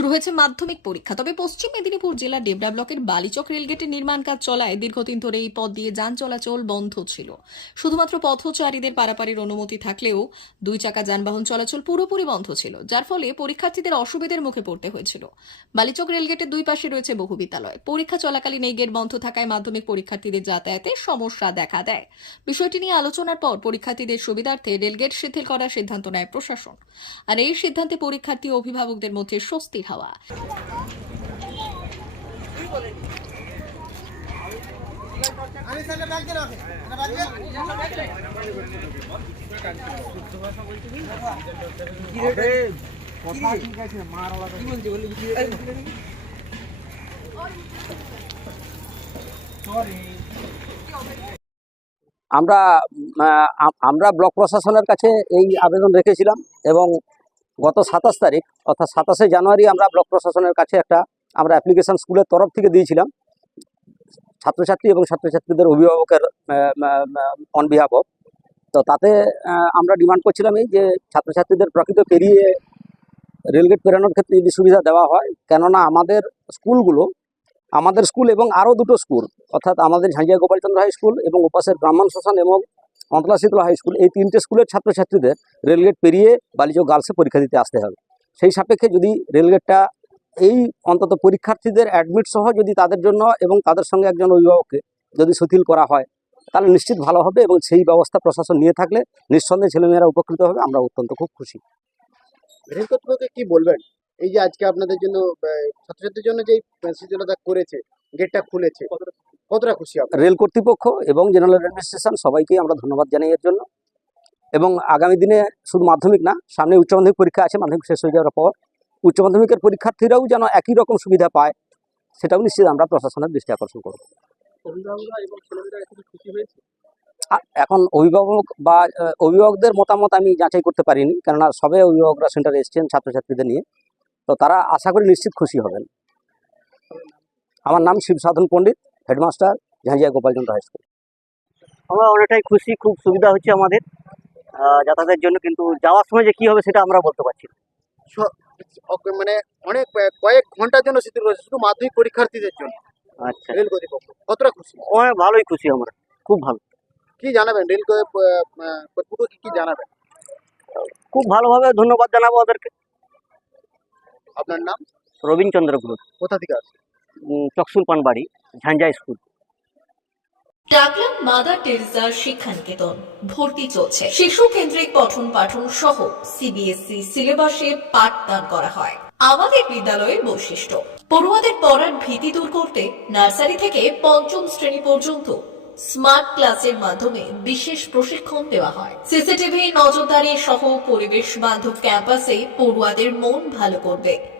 শুরু হয়েছে মাধ্যমিক পরীক্ষা। তবে পশ্চিম মেদিনীপুর জেলার ডেবরা ব্লকের বালিচক রেলগেটের নির্মাণ কাজ চলায় দীর্ঘদিন ধরে এই পথ দিয়ে যান চলাচল বন্ধ ছিল। শুধুমাত্র পথচারীদের পারাপারের অনুমতি থাকলেও দুই চাকা যানবাহন চলাচল পুরোপুরি বন্ধ ছিল, যার ফলে পরীক্ষার্থীদের অসুবিধার মুখে পড়তে হয়েছিল। বালিচক রেলগেটের দুই পাশে রয়েছে বহু বিদ্যালয়। পরীক্ষা চলাকালীন এই গেট বন্ধ থাকায় মাধ্যমিক পরীক্ষার্থীদের যাতায়াতে সমস্যা দেখা দেয়। বিষয়টি নিয়ে আলোচনার পর পরীক্ষার্থীদের সুবিধার্থে রেলগেট শিথিল করার সিদ্ধান্ত নেয় প্রশাসন। আর এই সিদ্ধান্তে পরীক্ষার্থী ও অভিভাবকদের মধ্যে স্বস্তির দিয়ে আমরা আমরা ব্লক প্রশাসনের কাছে এই আবেদন রেখেছিলাম এবং গত সাতাশ তারিখ, অর্থাৎ সাতাশে জানুয়ারি আমরা ব্লক প্রশাসনের কাছে একটা আমরা অ্যাপ্লিকেশন স্কুলের তরফ থেকে দিয়েছিলাম। ছাত্রছাত্রী এবং ছাত্রছাত্রীদের অভিভাবকের অন তো তাতে আমরা ডিমান্ড করছিলাম এই যে ছাত্রছাত্রীদের প্রকৃত পেরিয়ে রেলগেট পেরানোর ক্ষেত্রে যদি সুবিধা দেওয়া হয়, কেননা আমাদের স্কুলগুলো, আমাদের স্কুল এবং আরও দুটো স্কুল, অর্থাৎ আমাদের ঝাঁঝিয়া গোপালচন্দ্র হাই স্কুল এবং ওপাশের ব্রাহ্মণ শ্মশান এবং অন্তলা শীতলা হাই স্কুল এই তিনটে স্কুলের ছাত্রছাত্রীদের রেলগেট পেরিয়ে বালিচক গার্লসে পরীক্ষা দিতে আসতে হবে। সেই সাপেক্ষে যদি রেলগেটটা এই অন্তত পরীক্ষার্থীদের অ্যাডমিট সহ যদি তাদের জন্য এবং তাদের সঙ্গে একজন অভিভাবককে যদি শিথিল করা হয় তাহলে নিশ্চিত ভালো হবে এবং সেই ব্যবস্থা প্রশাসন নিয়ে থাকলে নিঃসন্দেহে ছেলেমেয়েরা উপকৃত হবে আমরা অত্যন্ত খুব খুশি। রেল কি বলবেন? এই যে আজকে আপনাদের জন্য আহ, ছাত্রছাত্রীর জন্য যে করেছে গেটটা খুলেছে কতটা খুশি রেল কর্তৃপক্ষ এবং জেনারেল রেলওয়ে স্টেশন সবাইকে আমরা ধন্যবাদ জানাই এর জন্য। এবং আগামী দিনে শুধু মাধ্যমিক না সামনে উচ্চ মাধ্যমিক পরীক্ষা আছে মাধ্যমিক শেষ হয়ে যাওয়ার পর উচ্চ মাধ্যমিকের পরীক্ষার্থীরাও যেন একই রকম সুবিধা পায় সেটাও নিশ্চিত আমরা প্রশাসনের দৃষ্টি আকর্ষণ করব। এখন অভিভাবক বা অভিভাবকদের মতামত আমি যাচাই করতে পারিনি কেননা সবে অভিভাবকরা সেন্টারে এসেছেন ছাত্রছাত্রীদের নিয়ে। তো তারা আশা করি নিশ্চিত খুশি হবেন। আমার নাম শিবসাধন পণ্ডিত। হেডমাস্টার ঝাঁঝিয়া গোপালচন্দ্র হাই স্কুল। আমরা অনেকটাই খুশি খুব সুবিধা হচ্ছে আমাদের যাতায়াতের জন্য কিন্তু যাওয়ার সময় যে কি হবে সেটা আমরা বলতে পারছি মানে অনেক কয়েক ঘণ্টার জন্য শিথিল করেছে শুধু মাধ্যমিক পরীক্ষার্থীদের জন্য। আচ্ছা। রেল কর্তৃপক্ষ কতটা খুশি? অনেক ভালোই খুশি আমরা খুব ভালো। কি জানাবেন রেল ক- আহ, আহ, কি জানাবেন? খুব ভালোভাবে ধন্যবাদ জানাব ওদেরকে। আপনার নাম? রবীন্দ্রচন্দ্র ঘোষ কোথা থেকে আসছে উম, চকসুল পানবাড়ি ঝাঞ্ঝা স্কুল। ডাকলাম মাদার টেরেসা শিক্ষা নিকেতন ভর্তি চলছে। শিশু কেন্দ্রিক পঠন পাঠন সহ সিবিএসই সিলেবাসে পাঠদান করা হয়। আমাদের বিদ্যালয়ের বৈশিষ্ট্য। পড়ুয়াদের পড়ার ভীতি দূর করতে নার্সারি থেকে পঞ্চম শ্রেণি পর্যন্ত স্মার্ট ক্লাসের মাধ্যমে বিশেষ প্রশিক্ষণ দেওয়া হয়। সিসিটিভি নজরদারি সহ পরিবেশ বান্ধব ক্যাম্পাসে পড়ুয়াদের মন ভালো করবে।